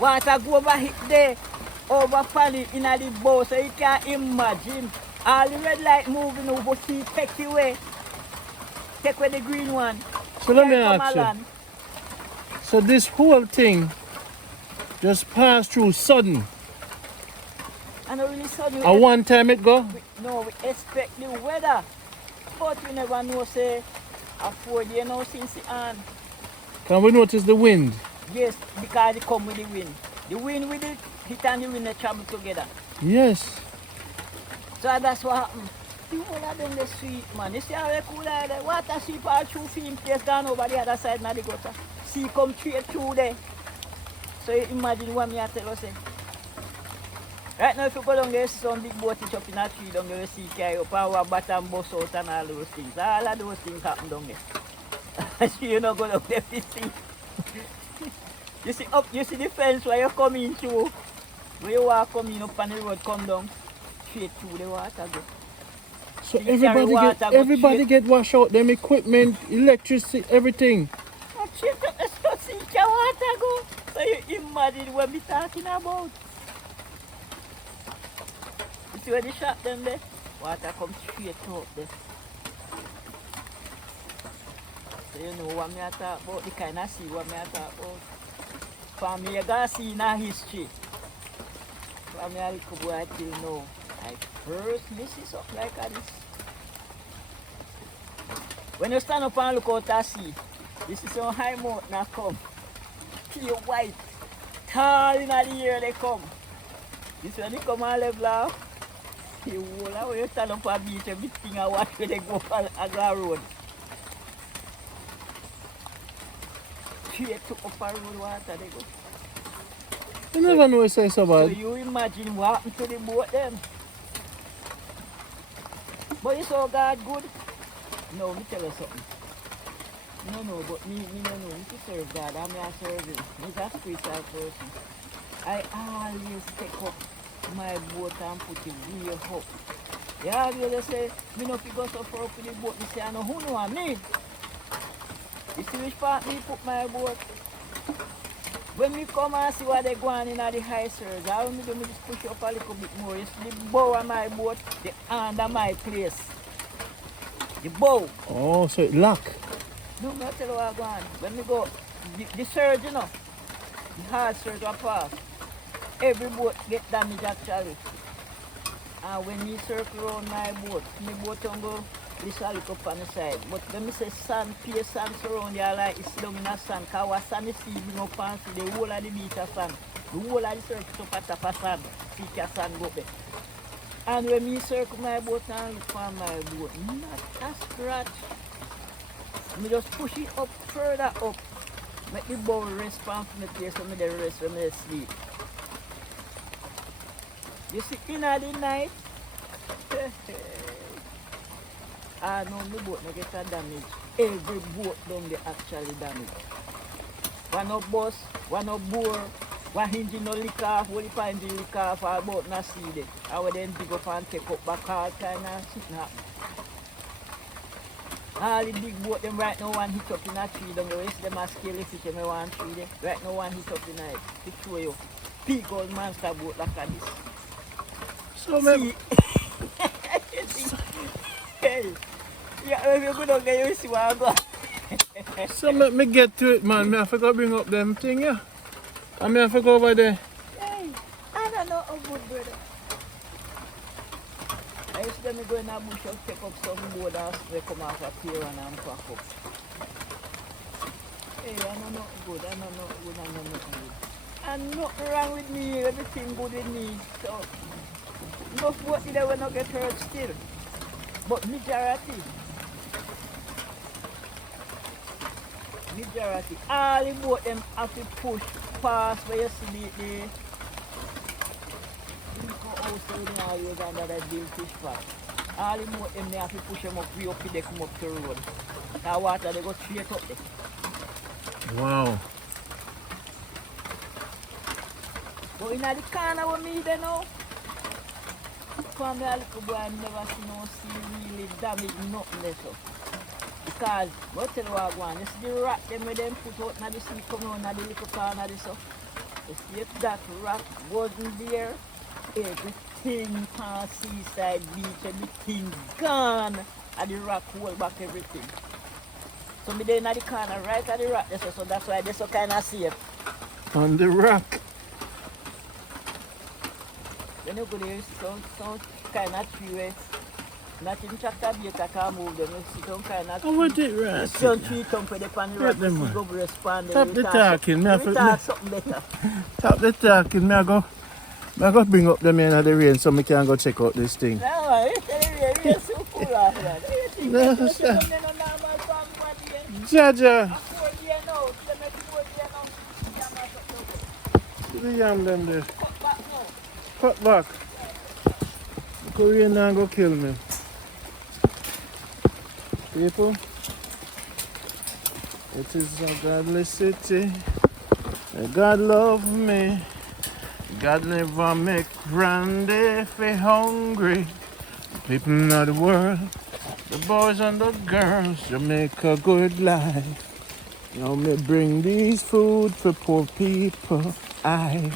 Water go over hit there, over falling in the boat, so you can't imagine. All the red light moving over, see, take away. Take away the green one. So let me ask you. So this whole thing just passed through sudden. And really sudden. And one time it go? We expect the weather. But we never know, say, a 4 day now since the end. Can we notice the wind? Yes, because it come with the wind. The wind with it, hit and the wind, they travel together. Yes. So that's what happened. The whole of them, the sweet, man. You see how they cool like that? Water sweep all through film place gone over the other side of the gutter. Sea come straight through there. So you imagine what me I tell you, say. Right now, if you go down there, you see some big boat up in a tree down there, you see carry up and our bottom bus out and all those things. All of those things happen down there. So you don't go down there to see. You see the fence where you come in through. Where you walk coming up on the road, come down, straight through the water go. So everybody get washed out, them equipment, electricity, everything. Straight up the spot, see the water go. So you imagine what we're talking about. You see where they shot them there? Water come straight out there. So you know what I talk about, the kind of sea what I talk about. For me, you gotta see in our history. For me, a little boy till now, I first see something like this. When you stand up and look out at sea, this is some high mountain that come. Pure white, tall in the air they come. This when they come and level off, the whole when you stand up on the beach, everything I watch when they go on a road. Straight to upper road water they go. You never know it's so So bad. you imagine what happened to the boat then. But you saw God good. No, me tell you something. No, but me no know. Me to serve God, I'm not serving. He's a spiritual person. I always take up my boat and put it way up. You always say, me no figure so far up with the boat. Me say, I know who know me. You see which part me put my boat? When we come and see what they go on in the high surge, all me do me just push up a little bit more. You see the bow of my boat, the hand of my place. The bow. Oh, so it lock. No, me tell you what I go on. When we go, the surge, you know, the hard surge will pass. Every boat get damaged actually. And when me circle around my boat don't go this a look up on the side. But when me say sand, pure sand surround you like it's down in the sand. Because what sand is bring up and see the whole of the beach of sand. The whole of the circle up at top of sand. See the sand go there. And when me circle my boat and look for my boat, not a scratch. Me just push it up further up. Make the bowl rest from the place when me rest when me sleep. You see in the night, I know the boat no get a damage. Every boat down there actually damaged. One up bus, one up bore, one engine no leak off, one engine leak off, all boat not see it. I would then dig up and take up back all kind of shit happen. All the big boat them right now one hit up in a tree down the rest them a scale fish them one tree there. Right now one hit up in a to show you. Big old monster boat like this. So maybe. Hey, yeah, if you go down there, you see where I go. So let me get to it, man. Me I forgot bring up them thing, yeah. I mean I forgot over there. Hey, I don't know how good, brother. I used to go in a bush and pick up some board and they come off a pier and pack up. Hey, I don't know good, I don't know good, I don't know good. And nothing wrong with me, everything good with me. So, enough boat there will not get hurt still. But majority, all the boat them have to push past where you see the outside always under that big fish pot. All the boat them they have to push them up way up they come up to the road. That water they go straight up there. Wow. But in the corner with me there now, from the little boy I never see no sea really damage nothing there so. Because, what tell you what I want, you see the rock them where them put out in the sea come on the little corner there so. If that rock wasn't there, everything past seaside beach, everything gone. And the rock hold back everything. So me there in the corner, right at the rock, so that's why they're so kind of safe. On the rock. When you go there, some kind of tree, nothing tractor Jamaica can move them. You see some kind of tree. Oh, what it right? Some tree come for the pan the rock, you go respond. Stop the talking. We talk something better. Stop the talking. I go bring up them in the rain so I can go check out this thing. No, it's the rain so full of that. No, stop. Jaja. The yam them there. Cut back. Korean now go kill me. People, it is a godless city. God love me. God never make brandy for hungry. People of the world, the boys and the girls, Jamaica good life. Now me bring these food for poor people. I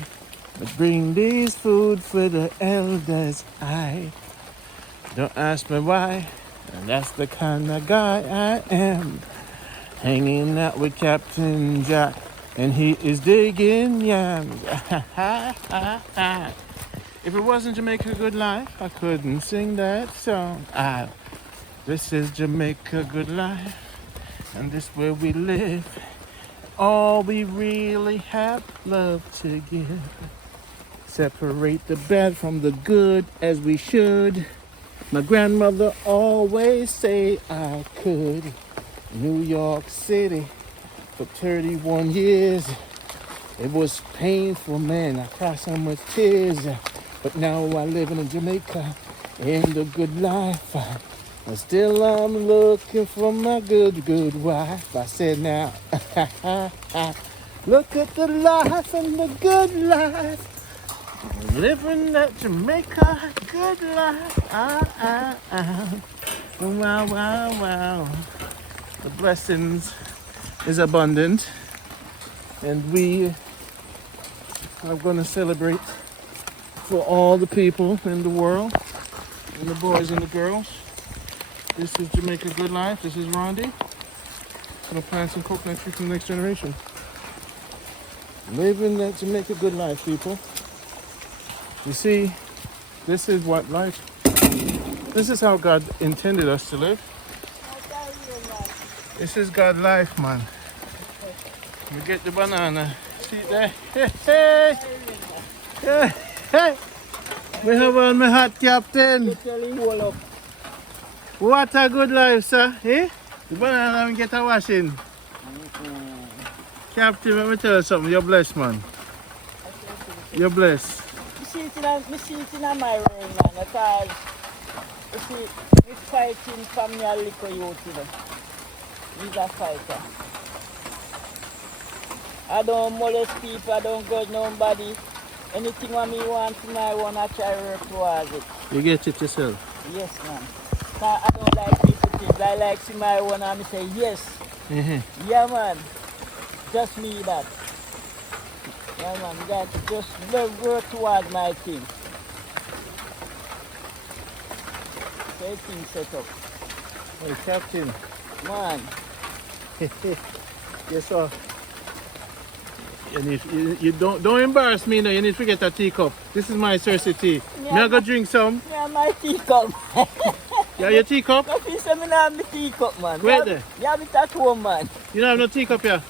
bring these food for the elders. I don't ask me why. And that's the kind of guy I am. Hanging out with Captain Jack, and he is digging yams. If it wasn't Jamaica Good Life, I couldn't sing that song. This is Jamaica Good Life, and this where we live. All we really have love to give. Separate the bad from the good as we should. My grandmother always say I could. New York City for 31 years. It was painful, man. I cried so much tears. But now I live in Jamaica in the good life. And still I'm looking for my good wife. I said now, look at the life and the good life. Living that Jamaica good life. Wow, wow, wow. The blessings is abundant. And we are going to celebrate for all the people in the world. And the boys and the girls. This is Jamaica Good Life. This is Rondi. Gonna plant some coconut tree for the next generation. Living that Jamaica Good Life, people. You see, this is what life, this is how God intended us to live. This is God's life, man. You get the banana. See there? Hey, hey. Hey, hey. We have on my hat, Captain. What a good life, sir. Eh? The banana and get a washing. Captain, let me tell you something. You're blessed, man. You're blessed. Me see it in my room, man, because you see, we fighting from me a little youth, you know. He's a fighter. I don't molest people, I don't grudge nobody. Anything what me want in my one, I try to work towards it. You get it yourself? Yes, man. I don't like people things. I like see my one and I say yes. Mm-hmm. Yeah, man. Just me that. Yeah, man. You got to just work towards my thing. So everything set up. Hey, Captain. Man. Yes, sir. You don't embarrass me now. You need to get a teacup. This is my Cersei tea. Yeah, may I go drink some? Yeah, my teacup. Yeah, your teacup? No, please, I don't have my teacup, man. Where there? You have it at home, man. You don't have no teacup here?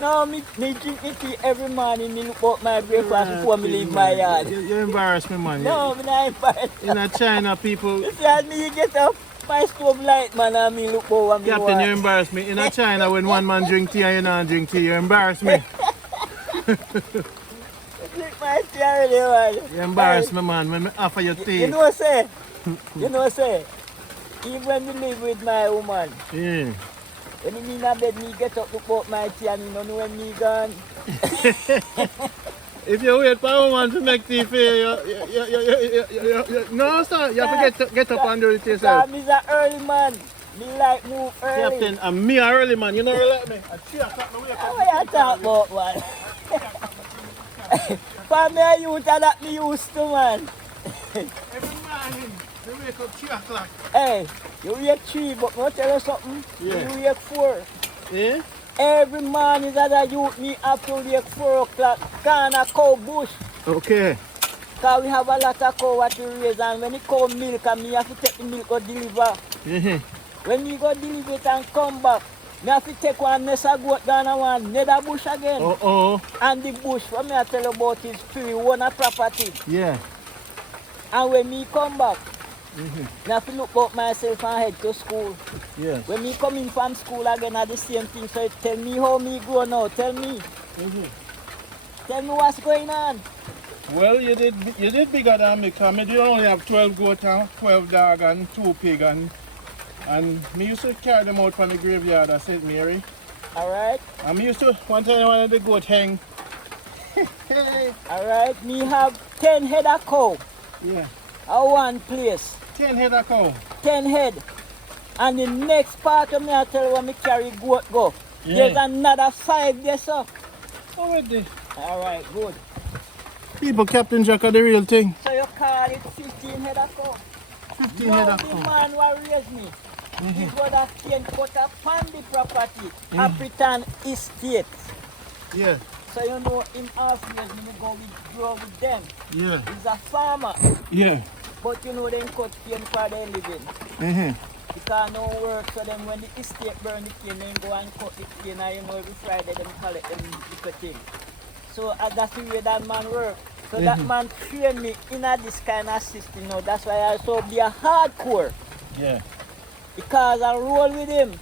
No, me drink my tea every morning. Me look out my breakfast before me leave my yard. You embarrass me, man. No, me not embarrassed. In China, people... You see, as me get up, my stove light, man, and me look over me. Captain, you embarrass me. In China, when one man drink tea and you don't drink tea, you embarrass me. You drink my tea already, man. You embarrass me, man, when I offer you tea. You know what I say? Even when me live with my woman, yeah. when me in bed, me get up, look out my tea, and you don't know when me gone. If you wait for a woman to make tea for you, no, sir, you have to get up and do it yourself. I'm an early man. Me like move early. Captain, and me an early man, you know you like me. At 3 o'clock, I wake up. What you talk about, man? For me, I use that me used to, man. Every morning, they wake up 3 o'clock. Hey, you wake 3, but me tell you something. Yeah. You wake 4. Eh? Every morning that I youth me have to wake 4 o'clock. Can a cow bush. Okay. Because we have a lot of cow what we raise, and when the cow milk, and me have to take the milk go deliver. When me go deliver it and come back, me have to take one nest of goat down and one nether bush again. And the bush, what me I tell you about is free, one a property. Yeah. And when me come back, me have to look about myself and head to school. Yes. When me come in from school again, I the same thing. So tell me how me grow now. Tell me. Tell me what's going on. Well, you did bigger than me, because me do only have 12 goat and 12 dog and 2 pig, and me used to carry them out from the graveyard at St. Mary. Alright? And me used to, one time one of the goat hang. Alright, me have 10 head of cow. Yeah. At one place. 10 head of cow. 10 head. And the next part of me I tell you when me carry goat go. Yeah. There's another 5 there, sir. Already. Alright, good. People, Captain Jack are the real thing. So you call it 15 head of cow? 15 no, head of the cow. man who raised me. He got a 10 cut upon the property. African estate. Yeah. So you know in our years we grow with them. Yeah. He's a farmer. Yeah. But you know they cut cane for their living. Because no work, so then when the estate burn the cane, they go and cut the cane, and you know every Friday them collect them little thing. So that's the way that man work. So that man trained me in this kind of system. You know, that's why I also be a hardcore. Yeah. Because I roll with him.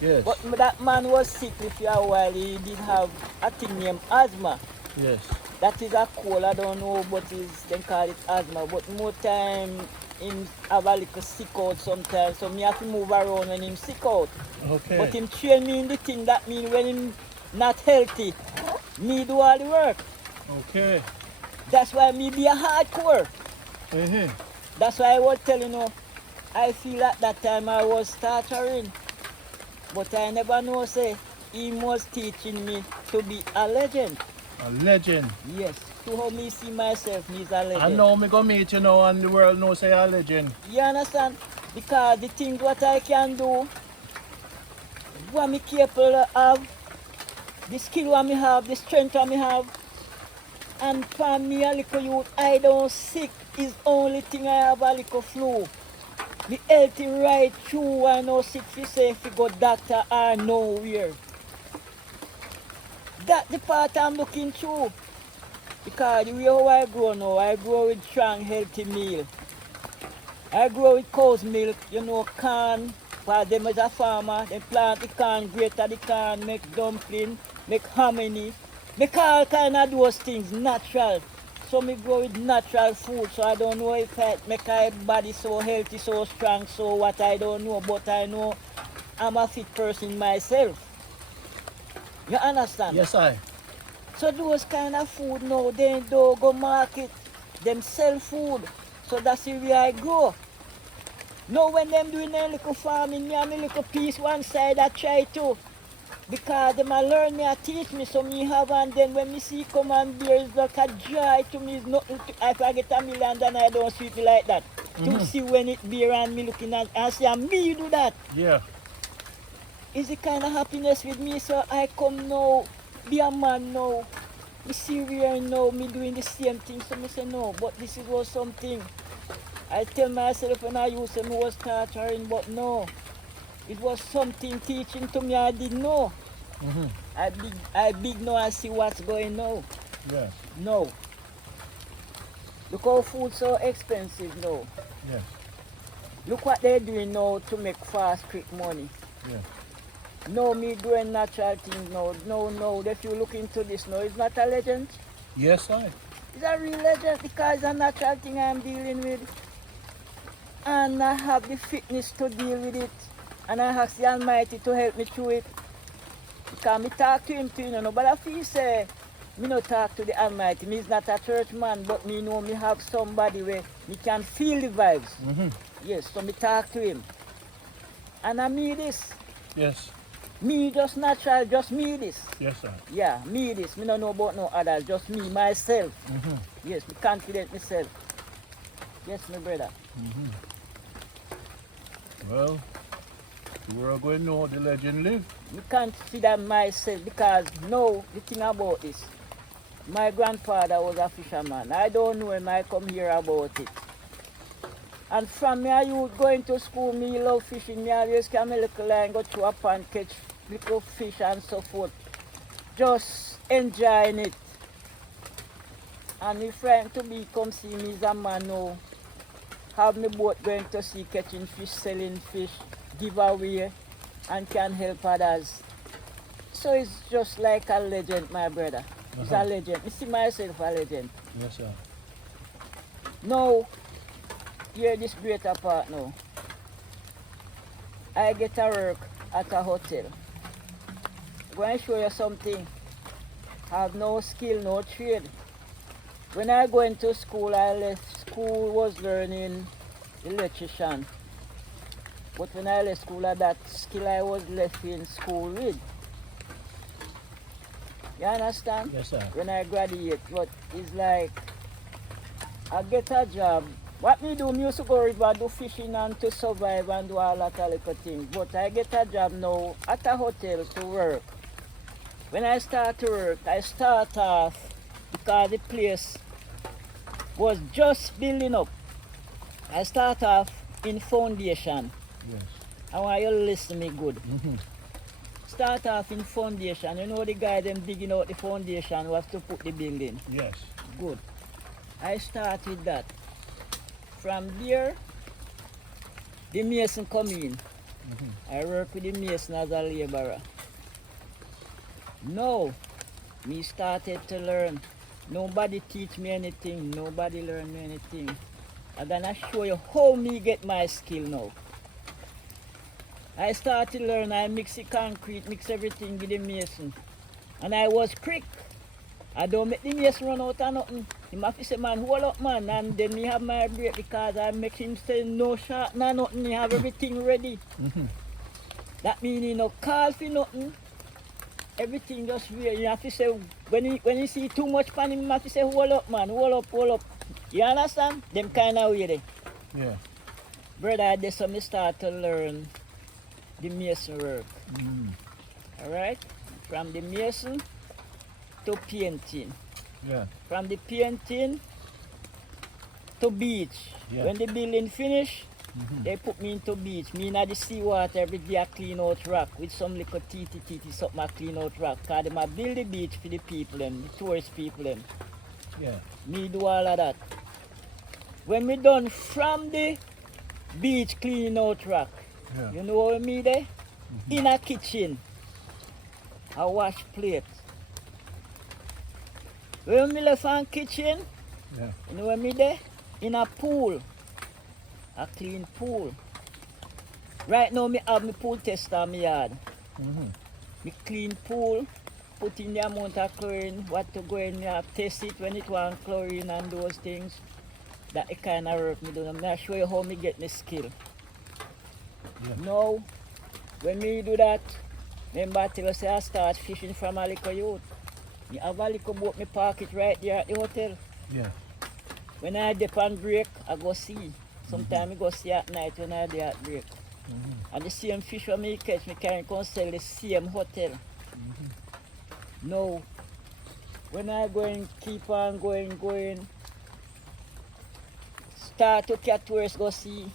Yes. But that man was sick for a while. He did have a thing named asthma. Yes. That is a cold, I don't know, but they call it asthma. But more time, him have a little sick out sometimes. So me have to move around when him sick out. Okay. But him train me in the thing that mean when him not healthy, me do all the work. Okay. That's why me be a hardcore. That's why I was telling you, I feel at that time I was stuttering. But I never know, say, he was teaching me to be a legend. A legend. Yes, to how me see myself, me is a legend. I know me go meet you now and the world knows say a legend. You understand? Because the things what I can do, what me capable of, the skill what me have, the strength what me have, and for me a little youth, I don't sick is only thing I have a little flu. The healthy right through, I know sick fi say if you go doctor or nowhere. That's the part I'm looking through. Because the way how I grow now, I grow with strong healthy meal. I grow with cow's milk, you know, corn. For them as a farmer, they plant the corn, grate the corn, make dumpling, make hominy, make all kind of those things, natural. So me grow with natural food, so I don't know if I make my body so healthy, so strong, so what I don't know, but I know I'm a fit person myself. You understand? Yes, I. So those kind of food now, they don't go market, them sell food. So that's the way I grow. Now when them doing a little farming, me have a little piece one side I try to. Because them a learn me, a teach me, so me have, and then when me see come and beer, it's like a joy to me. It's nothing to, if I get $1 million, then I don't see it like that. To see when it beer and me looking at and say, me do that. Yeah. It's the kind of happiness with me, so I come now, be a man now. Me see where now, me doing the same thing, so me say no, but this is was something. I tell myself when I used to, me was torturing, but no. It was something teaching to me I didn't know. I big now I see what's going now. Yes. No. Look how food's so expensive now. Yes. Look what they're doing now to make fast, quick money. Yes. No, me doing natural things now. No. If you look into this now, it's not a legend. Yes, I. It's a real legend because it's a natural thing I'm dealing with. And I have the fitness to deal with it. And I ask the Almighty to help me through it. Because me talk to him too, you know. But if he say, me no talk to the Almighty. Me is not a church man, but me know me have somebody where me can feel the vibes. Yes, so me talk to him. And I mean this. Yes. Me just natural, just me this. Yes, sir. Yeah, me this. Me don't know about no others, just me, myself. Yes, me confident myself. Yes, my brother. Well, the world going to know the legend live. Me consider myself because now the thing about this. My grandfather was a fisherman. I don't know when I come here about it. And from me, I youth going to school, me love fishing. Me always carry my little line, go to a pond, catch little fish and so forth. Just enjoying it. And my friend to be come see me as a man now. Have me boat going to sea catching fish, selling fish, give away, and can help others. So it's just like a legend, my brother. It's a legend. I see myself a legend. Yes, sir. Now, hear this greater part now. I get a work at a hotel. I'm going to show you something. I have no skill, no trade. When I go into school, I left school was learning electrician. But when I left school, that skill I was left in school with. You understand? Yes, sir. When I graduate, but it's like I get a job. What me do, me used to go river, do fishing and to survive and do all that little things. But I get a job now at a hotel to work. When I start to work, I start off because the place was just building up. I start off in foundation. Yes. I want you to listen to me good. Start off in foundation. You know the guy them digging out the foundation who have to put the building. Yes. Good. I start with that. From there, the mason come in. I work with the mason as a laborer. Now, me started to learn. Nobody teach me anything. Nobody learn me anything. I'm gonna show you how me get my skill now. I started to learn. I mix the concrete, mix everything with the mason. And I was quick. I don't make the mason run out of nothing. He have to say, man, hold up, man. And then me have my break because I make him say no shot, no nothing. He have everything ready. That means he no call for nothing. Everything just real. You have to say, when you see too much pan him, you have to say, hold up, man, hold up, hold up. You understand? Them kind of way there. Yeah. Brother, that's when I start to learn the mason work. Alright? From the mason to painting. Yeah. From the painting to beach. Yeah. When the building finish, they put me into beach. Me in the sea water every day I clean out rock with some little titi something I clean out rock. Cause they might build the beach for the people them, the tourist people them. Yeah. Me do all of that. When me done from the beach cleaning out rock, Yeah. you know what me there? In a kitchen, I wash plates. When me left on kitchen, Yeah. you know what me there? In a pool, a clean pool. Right now me have my pool tester in my yard. Me clean pool, put in the amount of chlorine, what to go in, me have test it when it want chlorine and those things. That the kind of work me do. I'm gonna show you how me get my skill. Yeah. Now, when me do that, remember I tell you say I start fishing from a little youth. Me have a little boat, me park it right there at the hotel. Yeah. When I dip on break, I go see. Sometimes I go see at night when I dey at break. And the same fish when me catch, me can come sell the same hotel. Now, when I going, keep on going, start to catch tourists go see.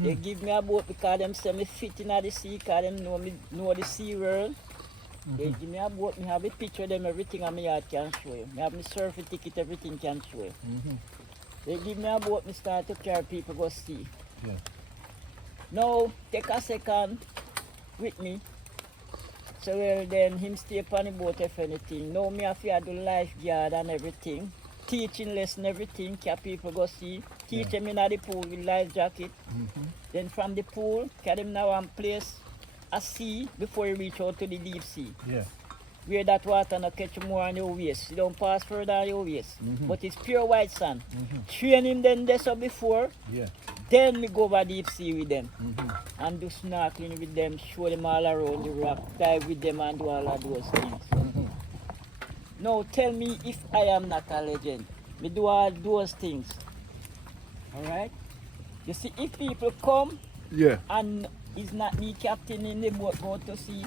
They give me a boat because them say me fit in the sea because them know me know the sea world. They give me a boat, me have a picture of them, everything on my yard can show you. Me have my surfing ticket, everything can show you. They give me a boat, me start to carry people go see. Yeah. Now, take a second with me. So well then, him stay upon the boat if anything. Now me have to do lifeguard and everything. Teaching lesson, everything, can people go see. Teach them in the pool with life jacket. Then from the pool, carry them now one place, a sea, before you reach out to the deep sea. Yeah. Where that water not catch more on your waist. You don't pass further on your waist. But it's pure white sand. Train him then this up before. Yeah. Then me go over deep sea with them and do snorkeling with them, show them all around the rock, dive with them and do all of those things. Now tell me if I am not a legend. Me do all those things. Alright? You see, if people come Yeah. and it's not me captain in the boat go to sea,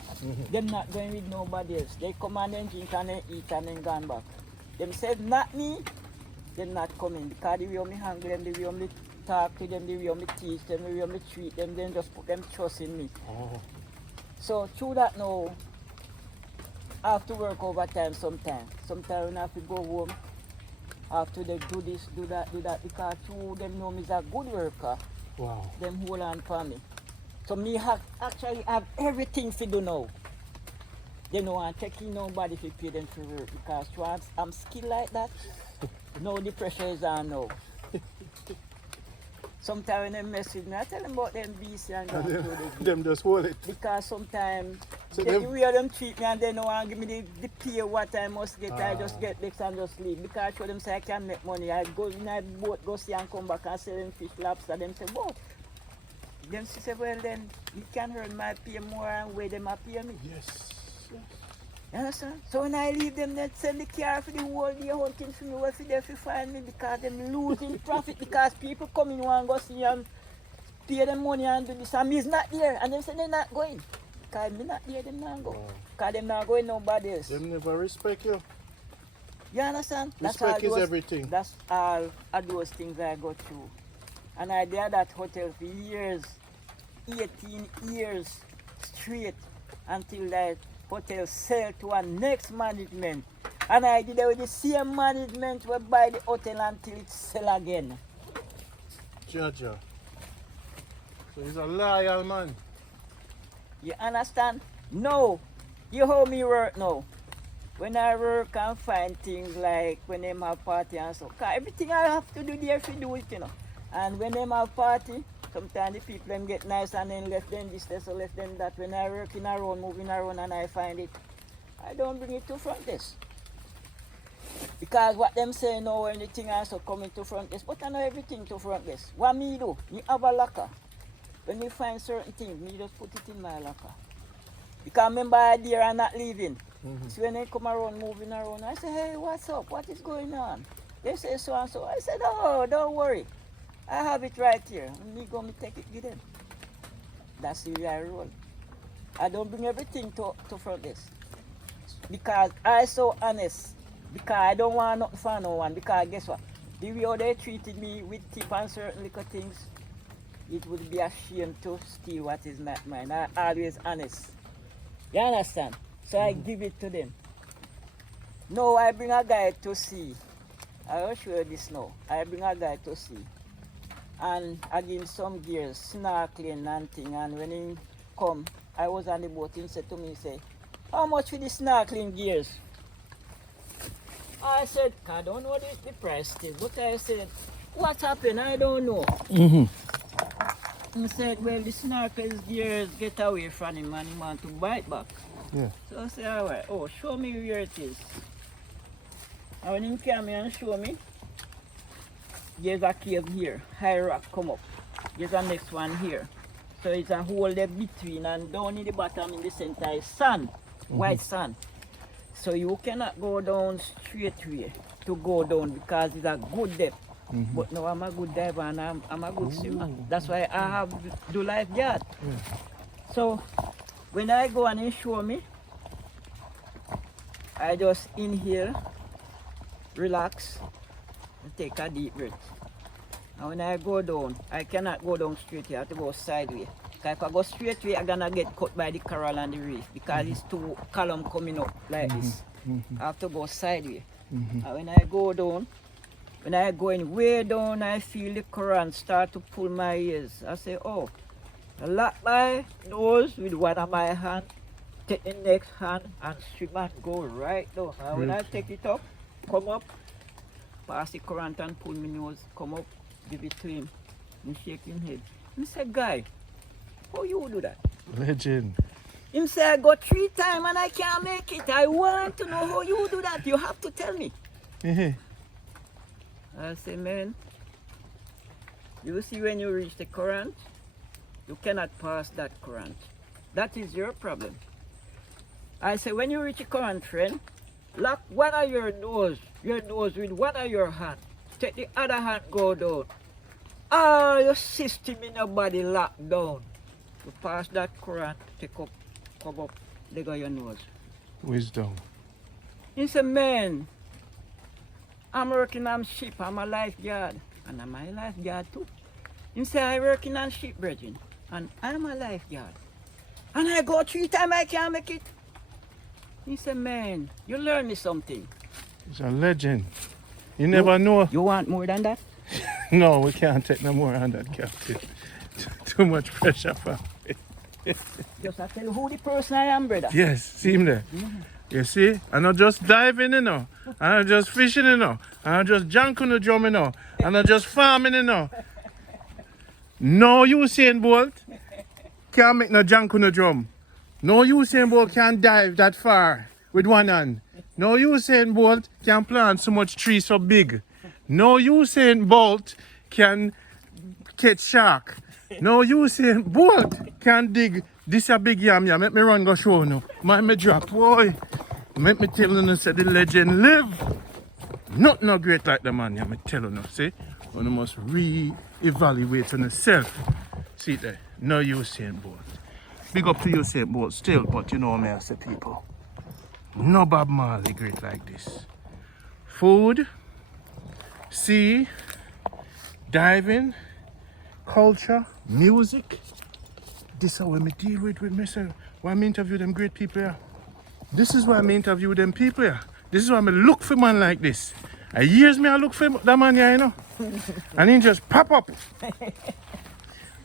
them not going with nobody else. They come and then drink and then eat and then gone back. Them said not me, them not coming because the way me handle them, the way me talk to them, the way me teach them, the way me treat them, then just put them trust in me. Oh. So through that now, I have to work overtime sometimes. Sometimes when I have to go home, after they do this, do that, because through them know me is a good worker. Wow. Them hold on for me. So me have actually have everything to do now. They know I'm taking nobody to pay them to work because once I'm skilled like that, now the pressure is on now. Sometimes when they message me, I tell them about them BC and go through the Them just hold it. because sometimes So the them- way them treat me and they don't want to give me the pay what I must get, I just get next and just leave. Because I show them say I can make money. I go in a boat, go see and come back and sell them fish, lobster. Them say, what? Them say, well then, you can earn my pay more and where them are pay me. Yes. You understand? So when I leave them, they send the car for the whole day hunting for me, where for they find me because them losing profit because people come in and go see and pay them money and do this and me's not there and them say they're not going. Because me not there, them not go. Because them not going nobody else. Them never respect you. You understand? Respect is everything. That's all of those things I go through. And I did that hotel for years, 18 years straight until that hotel sell to a next management. And I did it with the same management who buy the hotel until it sell again. Jaja. So he's a loyal man. You understand? No. You how me work now. When I work and find things like when them have party and so. 'Cause everything I have to do there to do it, you know. And when them have party, sometimes the people them get nice and then left them this, so left them that. When I working around, moving around and I find it, I don't bring it to front desk. Because what them say now when the thing also coming to front desk, but I know everything to front desk. What me do? Me have a locker. When me find certain things, me just put it in my locker. Because remember I there and not leaving. So when they come around, moving around, I say, hey, what's up? What is going on? They say so and so. I said, oh, don't worry. I have it right here. Me go me take it with them. That's the way I roll. I don't bring everything to front desk. Because I so honest. Because I don't want nothing for no one. Because guess what? The way how they treated me with tip and certain little things, it would be a shame to steal what is not mine. I always honest. You understand? So I give it to them. No, I bring a guy to sea. I will show you this now. I bring a guy to sea. And I give him some gears, snorkeling and thing. And when he come, I was on the boat, he said to me, say, how much for the snorkeling gears? I said, I don't know what the price is. But I said, what happened? I don't know. He said, well, the snorkel gears get away from him and he want to bite back. Yeah. So I said, all right, oh, show me where it is. And when he came here and show me, there's a cave here, high rock come up. There's a next one here. So it's a hole there between and down in the bottom in the center is sand, white sand. So you cannot go down straight way to go down because it's a good depth. But now I'm a good diver and I'm a good swimmer. That's why I have do lifeguard. So when I go and he show me, I just inhale, relax, and take a deep breath. And when I go down, I cannot go down straight here, I have to go sideways. Because if I go straight way, I'm gonna get caught by the coral and the reef because it's two column coming up like this. I have to go sideways. And when I go down, when I go in way down, I feel the current start to pull my ears. I say, oh, I lock my nose with one of my hand, take the next hand and swim and go right down. And when I take it up, come up, pass the current and pull my nose, come up, give it to him. He shake his head. He say, guy, how you do that? Legend. Him say, I go 3 times and I can't make it. I want to know how you do that. You have to tell me. I say, man, You see, when you reach the current, you cannot pass that current. That is your problem. I say, when you reach the current, friend, lock one of your nose with one of your hand. Take the other hand, go down. All your system in your body lock down. You pass that current, take up, come up, leg on your nose. Wisdom. He said, man, I'm working on ship, I'm a lifeguard. And I'm a lifeguard too. He said, I'm working on ship, brethren. And I'm a lifeguard. And I go 3 times, I can't make it. He said, man, you learn me something. He's a legend. You never know. You want more than that? No, we can't take no more on that, Captain. Too much pressure for me. Just I tell you who the person I am, brother. Yes, see him there. You see? I'm not just diving, you know. I'm not just fishing, you know. I'm not just junk on the drum, you know. I'm not just farming, you know. No Usain Bolt can't make no junk on the drum. No Usain Bolt can dive that far with one hand. No Usain Bolt can plant so much trees so big. No Usain Bolt can catch shark. No Usain Bolt can dig this a big yam yam. Make me run go show no. Me drop, boy. Make me tell you, say the legend live. Not no great like the man, yeah, me tell you, see? You must re-evaluate on yourself. See there, no Usain Bolt. Big up to Usain Bolt still, but you know me as the people. No Bob Marley great like this. Food, sea, diving, culture, music. This is how I deal with myself. Why I interview them great people here. This is why I interview them people here. This is why I look for man like this. And years me I look for that man here, you know. And he just pop up.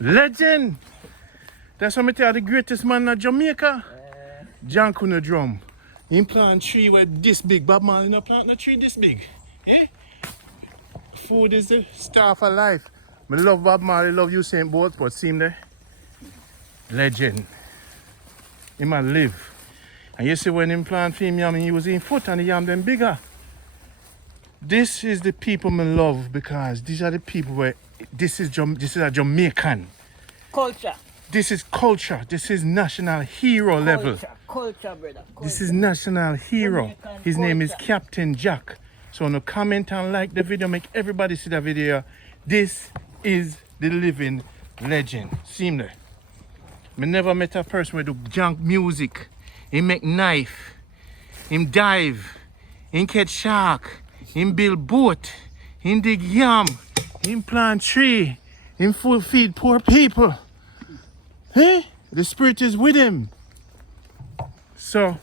Legend. That's why I tell you the greatest man in Jamaica. Jank on the drum. He plant tree where this big. Bob Marley no plant a tree this big. Eh? Food is the star for life. I love Bob Marley, love Usain Bolt, but see him there. Legend. He might live. And you see when him plant film yam, he was in foot and the yam them bigger. This is the people me love because these are the people where this is a Jamaican. Culture. This is culture. This is national hero level. Culture, brother. Culture. This is national hero. Jamaican His name is culture. Captain Jack. So no comment and like the video, make everybody see the video. This is the living legend. See him there. I never met a person with do junk music. He make knife. Him dive. Him catch shark. Him build boat. Him dig yam. Him plant tree. Him feed poor people. Hey, the spirit is with him. So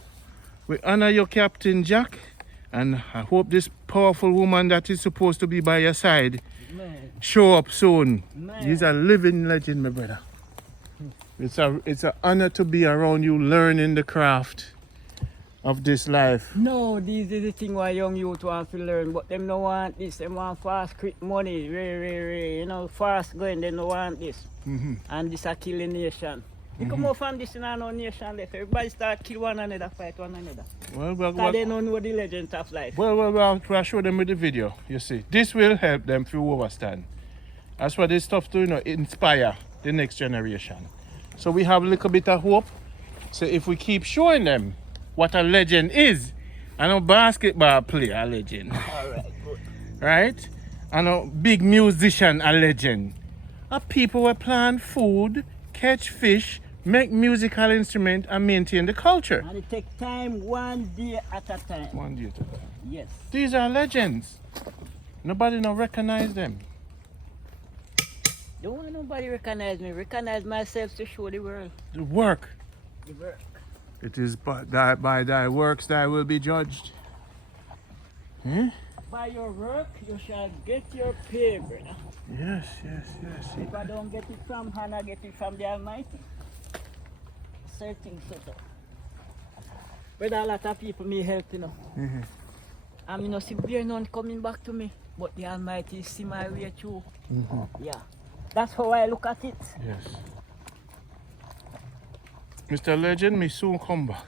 we honor your Captain Jack, and I hope this powerful woman that is supposed to be by your side show up soon. He's a living legend, my brother. It's an honor to be around you, learning the craft of this life. No, this is the thing why young youth want to learn, but them don't want this. Them want fast, quick money, you know, fast going. They don't want this. And this a kill the nation. You come out from this in our nation left. Everybody start kill one another, fight one another. Well, they don't know the legend of life. We'll show them with the video. You see, this will help them through overstand. That's what this stuff to, you know, inspire the next generation. So we have a little bit of hope. So if we keep showing them what a legend is, and a basketball player a legend. All right, good. Right? And a big musician a legend. A people who plant food, catch fish, make musical instrument and maintain the culture. And it takes time, one day at a time. One day at a time. Yes. These are legends. Nobody no recognize them. Don't want nobody recognize me. Recognize myself to show the world. The work. The work. It is by thy works thy will be judged. By your work, you shall get your pay, brother. Yes. If I don't get it from hand, I get it from the Almighty. Certain set up. Brother, a lot of people me help, you know. And you know, see there none coming back to me. But the Almighty see my way through. Yeah. That's how I look at it. Yes. Mr. Legend, me soon come back.